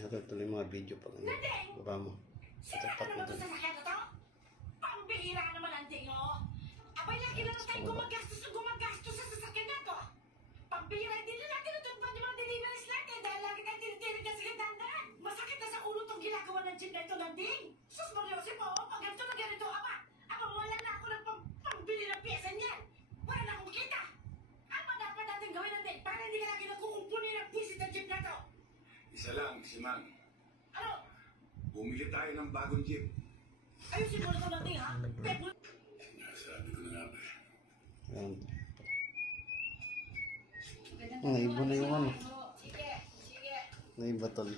Natutuloy mga video pag baba mo. Sira ka naman ito sa sakyan na ito? Pambihira naman ang tingo. Abay lagi na lang tayo gumagastos sa sasakyan na ito. Pambihira, hindi na natin natutupad yung mga deliveries natin dahil lagi tayo tinitinig na sa gandaan. Masakit na sa ulo itong ginagawa ng jeep na ito, Landing. Sus, Mariosip, pag ganito na ganito, ama, wala na ako ng pambili ng pyesa niyan. Wala na akong kita. Ano dapat natin gawin natin para hindi ka lagi nagkukumpuni ng visit ng jeep na ito? Isa lang, si Mang. Ano? Bumili tayo ng bagong jeep. Ayusin mo na ito, Landing, ha? Sabi ko na nga ba. Ayan. Naibo na yung ano. Sige. Naiba tol.